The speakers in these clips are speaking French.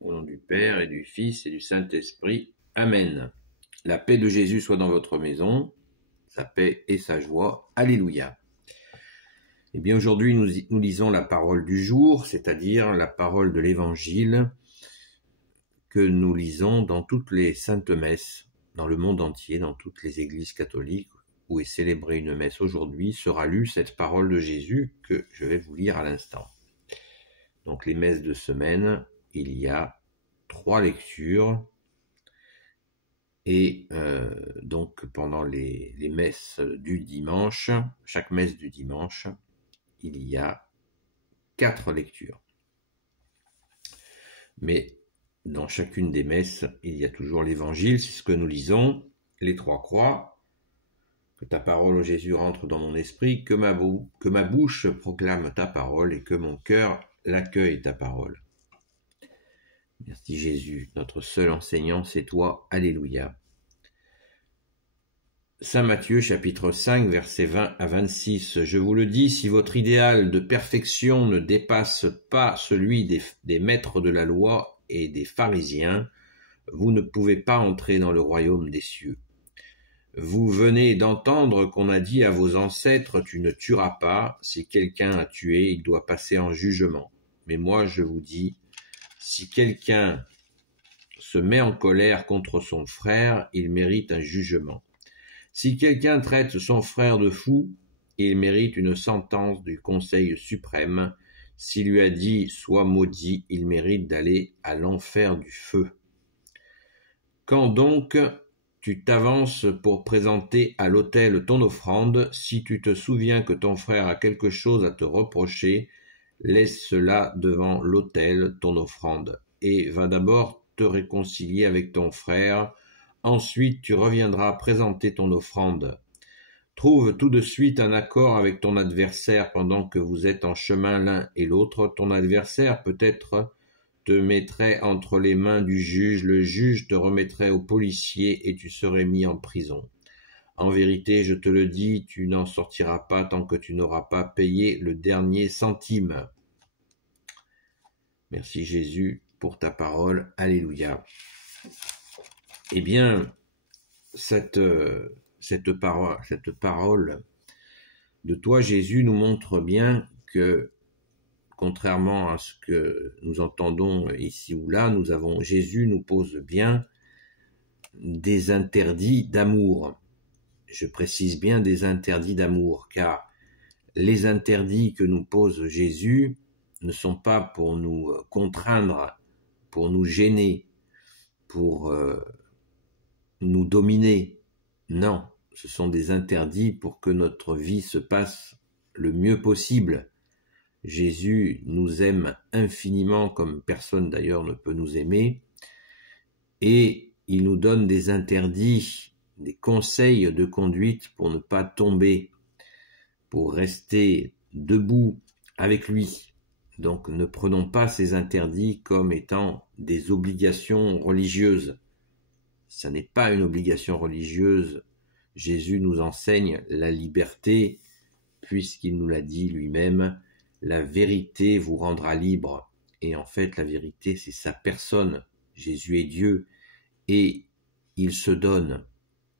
Au nom du Père et du Fils et du Saint-Esprit. Amen. La paix de Jésus soit dans votre maison, sa paix et sa joie. Alléluia. Eh bien, aujourd'hui, nous lisons la parole du jour, c'est-à-dire la parole de l'Évangile que nous lisons dans toutes les saintes messes, dans le monde entier, dans toutes les églises catholiques, où est célébrée une messe aujourd'hui, sera lue cette parole de Jésus que je vais vous lire à l'instant. Donc, les messes de semaine, il y a 3 lectures. Et donc pendant les messes du dimanche, chaque messe du dimanche, il y a 4 lectures. Mais dans chacune des messes, il y a toujours l'évangile, c'est ce que nous lisons, les 3 croix. Que ta parole, ô Jésus, rentre dans mon esprit, que ma bouche proclame ta parole et que mon cœur l'accueille ta parole. Merci Jésus, notre seul enseignant, c'est toi. Alléluia. Saint Matthieu, chapitre 5, versets 20 à 26. Je vous le dis, si votre idéal de perfection ne dépasse pas celui des maîtres de la loi et des pharisiens, vous ne pouvez pas entrer dans le royaume des cieux. Vous venez d'entendre qu'on a dit à vos ancêtres, tu ne tueras pas. Si quelqu'un a tué, il doit passer en jugement. Mais moi, je vous dis, si quelqu'un se met en colère contre son frère, il mérite un jugement. Si quelqu'un traite son frère de fou, il mérite une sentence du Conseil suprême. S'il lui a dit « sois maudit », il mérite d'aller à l'enfer du feu. Quand donc tu t'avances pour présenter à l'autel ton offrande, si tu te souviens que ton frère a quelque chose à te reprocher, laisse cela devant l'autel, ton offrande, et va d'abord te réconcilier avec ton frère. Ensuite, tu reviendras présenter ton offrande. Trouve tout de suite un accord avec ton adversaire pendant que vous êtes en chemin l'un et l'autre. Ton adversaire peut-être te mettrait entre les mains du juge, le juge te remettrait au policier et tu serais mis en prison. En vérité, je te le dis, tu n'en sortiras pas tant que tu n'auras pas payé le dernier centime. Merci Jésus pour ta parole. Alléluia. Eh bien, cette parole de toi, Jésus, nous montre bien que, contrairement à ce que nous entendons ici ou là, Jésus nous pose bien des interdits d'amour. Je précise bien des interdits d'amour, car les interdits que nous pose Jésus ne sont pas pour nous contraindre, pour nous gêner, pour nous dominer. Non, ce sont des interdits pour que notre vie se passe le mieux possible. Jésus nous aime infiniment, comme personne d'ailleurs ne peut nous aimer, et il nous donne des interdits, des conseils de conduite pour ne pas tomber, pour rester debout avec lui. Donc ne prenons pas ces interdits comme étant des obligations religieuses. Ça n'est pas une obligation religieuse. Jésus nous enseigne la liberté, puisqu'il nous l'a dit lui-même, la vérité vous rendra libre. Et en fait, la vérité, c'est sa personne. Jésus est Dieu et il se donne.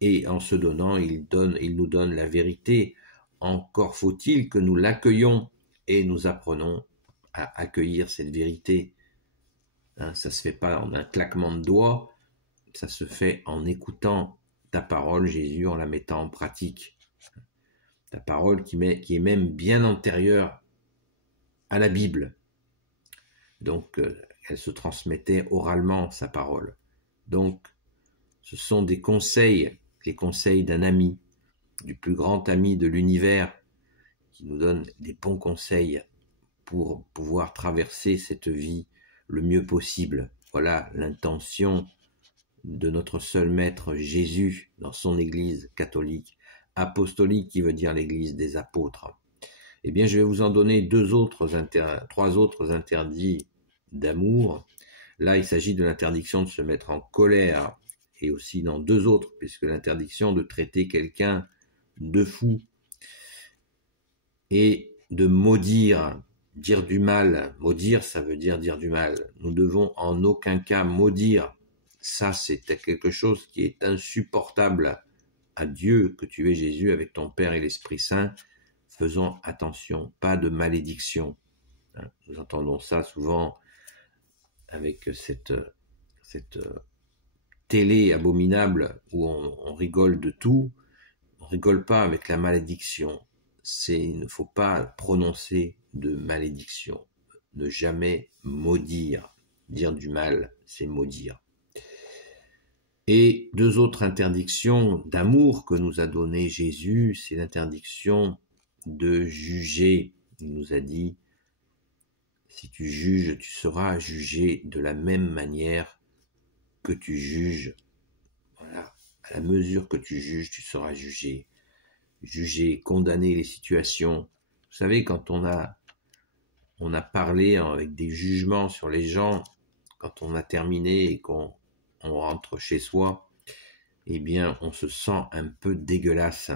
Et en se donnant, il nous donne la vérité. Encore faut-il que nous l'accueillions et nous apprenons à accueillir cette vérité. Ça se fait pas en un claquement de doigts, ça se fait en écoutant ta parole, Jésus, en la mettant en pratique. Ta parole qui est même bien antérieure à la Bible. Donc, elle se transmettait oralement, sa parole. Donc, ce sont des conseils, les conseils d'un ami, du plus grand ami de l'univers, qui nous donne des bons conseils pour pouvoir traverser cette vie le mieux possible. Voilà l'intention de notre seul maître Jésus dans son église catholique, apostolique qui veut dire l'église des apôtres. Eh bien, je vais vous en donner 3 autres interdits d'amour. Là, il s'agit de l'interdiction de se mettre en colère et aussi dans 2 autres, puisque l'interdiction de traiter quelqu'un de fou et de maudire dire du mal, maudire, ça veut dire du mal. Nous devons en aucun cas maudire. Ça, c'est quelque chose qui est insupportable à Dieu, que tu es Jésus avec ton Père et l'Esprit Saint. Faisons attention, pas de malédiction. Nous entendons ça souvent avec cette télé abominable où on rigole de tout. On rigole pas avec la malédiction. Il ne faut pas prononcer de malédiction. Ne jamais maudire. Dire du mal, c'est maudire. Et deux autres interdictions d'amour que nous a donné Jésus, c'est l'interdiction de juger. Il nous a dit, si tu juges, tu seras jugé de la même manière que tu juges. Voilà, à la mesure que tu juges, tu seras jugé. Juger, condamner les situations. Vous savez, quand on a parlé avec des jugements sur les gens, quand on a terminé et qu'on rentre chez soi, eh bien, on se sent un peu dégueulasse.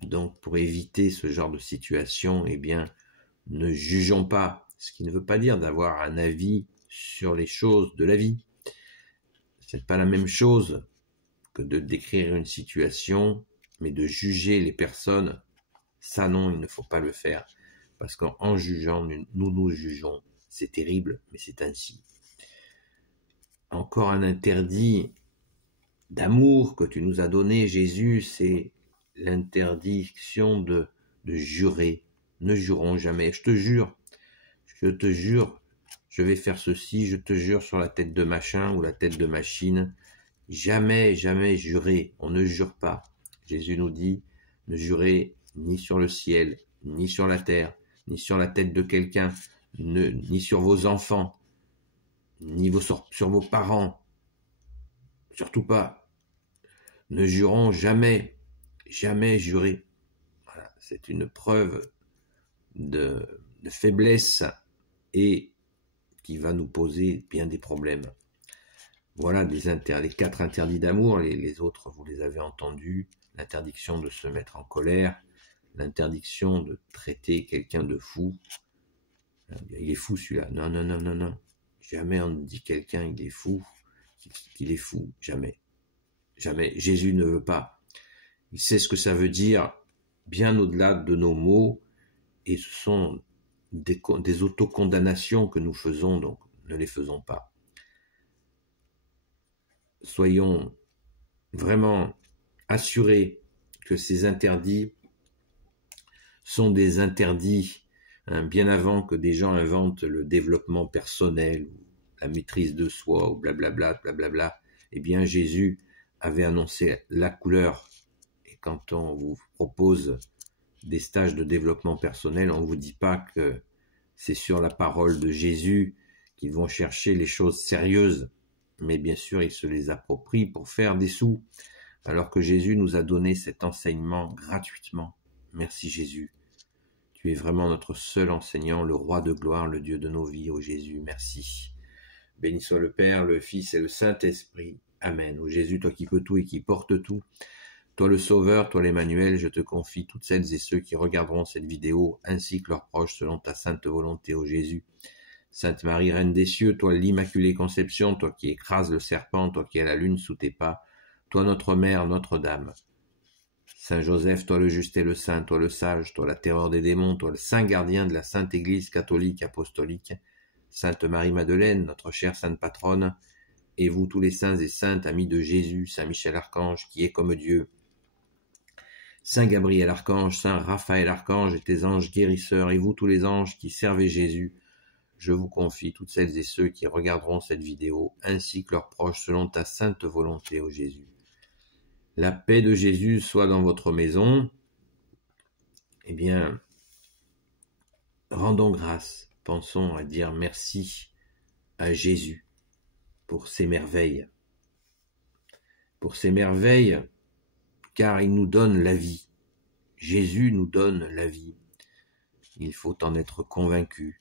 Donc, pour éviter ce genre de situation, eh bien, ne jugeons pas. Ce qui ne veut pas dire d'avoir un avis sur les choses de la vie. C'est pas la même chose que de décrire une situation, mais de juger les personnes, ça non, il ne faut pas le faire. Parce qu'en jugeant, nous jugeons. C'est terrible, mais c'est ainsi. Encore un interdit d'amour que tu nous as donné, Jésus, c'est l'interdiction de jurer. Ne jurons jamais. Je te jure, je vais faire ceci, je te jure sur la tête de machin ou la tête de machine. Jamais, jamais jurer. On ne jure pas. Jésus nous dit, ne jurez ni sur le ciel, ni sur la terre, ni sur la tête de quelqu'un, ni sur vos enfants, ni sur vos parents. Surtout pas. Ne jurons jamais, jamais jurer. Voilà, c'est une preuve de faiblesse et qui va nous poser bien des problèmes. Voilà les 4 interdits d'amour, les autres vous les avez entendus, l'interdiction de se mettre en colère, l'interdiction de traiter quelqu'un de fou. Il est fou celui-là, non, jamais on ne dit quelqu'un il est fou, qu'il est fou, jamais. Jésus ne veut pas. Il sait ce que ça veut dire, bien au-delà de nos mots, et ce sont des autocondamnations que nous faisons, donc ne les faisons pas. Soyons vraiment assurés que ces interdits sont des interdits bien avant que des gens inventent le développement personnel, ou la maîtrise de soi, ou blablabla, blablabla. Eh bien, Jésus avait annoncé la couleur. Et quand on vous propose des stages de développement personnel, on ne vous dit pas que c'est sur la parole de Jésus qu'ils vont chercher les choses sérieuses. Mais bien sûr, ils se les approprient pour faire des sous, alors que Jésus nous a donné cet enseignement gratuitement. Merci Jésus. Tu es vraiment notre seul enseignant, le roi de gloire, le Dieu de nos vies, ô Jésus, merci. Béni soit le Père, le Fils et le Saint-Esprit. Amen. Ô Jésus, toi qui peux tout et qui portes tout, toi le Sauveur, toi l'Emmanuel, je te confie toutes celles et ceux qui regarderont cette vidéo, ainsi que leurs proches, selon ta sainte volonté, ô Jésus. Sainte Marie, Reine des cieux, toi l'Immaculée Conception, toi qui écrases le serpent, toi qui as la lune sous tes pas, toi notre Mère, Notre-Dame. Saint Joseph, toi le juste et le saint, toi le sage, toi la terreur des démons, toi le saint gardien de la Sainte Église catholique apostolique, Sainte Marie-Madeleine, notre chère sainte patronne, et vous tous les saints et saintes, amis de Jésus, Saint Michel Archange, qui est comme Dieu, Saint Gabriel Archange, Saint Raphaël Archange et tes anges guérisseurs, et vous tous les anges qui servez Jésus, je vous confie toutes celles et ceux qui regarderont cette vidéo, ainsi que leurs proches, selon ta sainte volonté, ô Jésus. La paix de Jésus soit dans votre maison. Eh bien, rendons grâce, pensons à dire merci à Jésus pour ses merveilles. Pour ses merveilles, car il nous donne la vie. Jésus nous donne la vie. Il faut en être convaincu.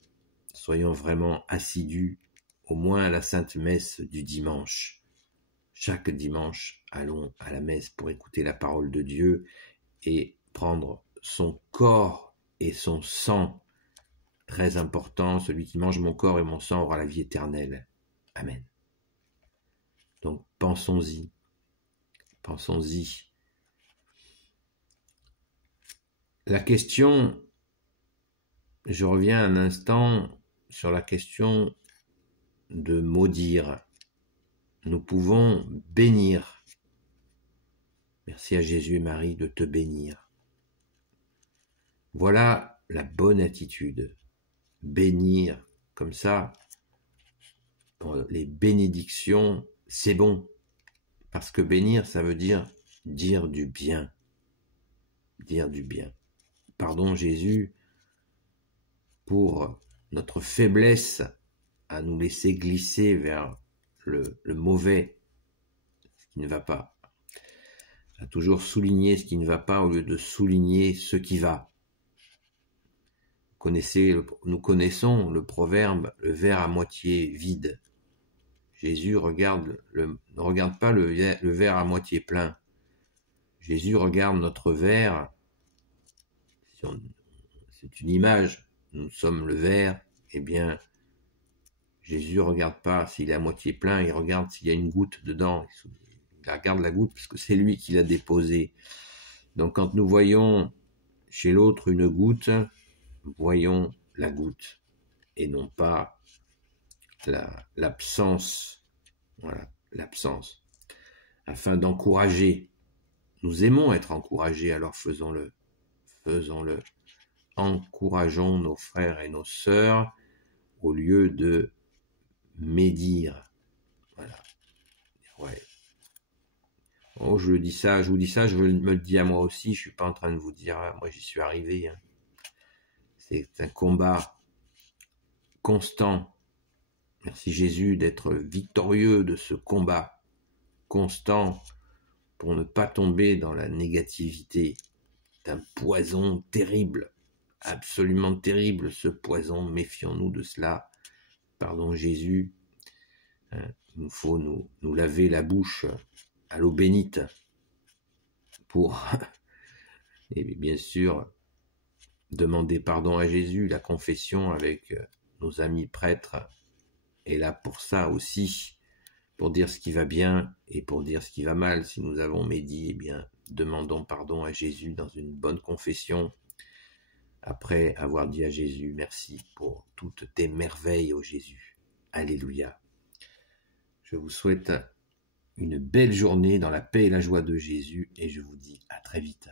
Soyons vraiment assidus, au moins à la sainte messe du dimanche. Chaque dimanche, allons à la messe pour écouter la parole de Dieu et prendre son corps et son sang très important, celui qui mange mon corps et mon sang aura la vie éternelle. Amen. Donc pensons-y, pensons-y. La question, je reviens un instant sur la question de maudire. Nous pouvons bénir. Merci à Jésus et Marie de te bénir. Voilà la bonne attitude. Bénir comme ça, les bénédictions, c'est bon. Parce que bénir, ça veut dire du bien. Dire du bien. Pardon Jésus pour notre faiblesse à nous laisser glisser vers le mauvais, ce qui ne va pas. À toujours souligner ce qui ne va pas au lieu de souligner ce qui va. Nous connaissons le proverbe, le verre à moitié vide. Jésus ne regarde pas le verre à moitié plein. Jésus regarde notre verre. C'est une image. Nous sommes le verre. Eh bien, Jésus ne regarde pas s'il est à moitié plein. Il regarde s'il y a une goutte dedans. Il regarde la goutte parce que c'est lui qui l'a déposée. Donc, quand nous voyons chez l'autre une goutte, voyons la goutte et non pas l'absence. Voilà, l'absence. Afin d'encourager. Nous aimons être encouragés, alors faisons-le. Faisons-le. Encourageons nos frères et nos sœurs au lieu de médire. Voilà. Ouais. Oh, je vous dis ça, je me le dis à moi aussi, je suis pas en train de vous dire, moi j'y suis arrivé. Hein. C'est un combat constant. Merci Jésus d'être victorieux de ce combat constant pour ne pas tomber dans la négativité. C'est un poison terrible, absolument terrible ce poison, méfions-nous de cela. Pardon Jésus, il faut nous laver la bouche à l'eau bénite pour, et bien sûr, demander pardon à Jésus. La confession avec nos amis prêtres est là pour ça aussi, pour dire ce qui va bien et pour dire ce qui va mal. Si nous avons médit, eh bien, demandons pardon à Jésus dans une bonne confession, après avoir dit à Jésus, merci pour toutes tes merveilles, ô Jésus. Alléluia. Je vous souhaite une belle journée dans la paix et la joie de Jésus et je vous dis à très vite.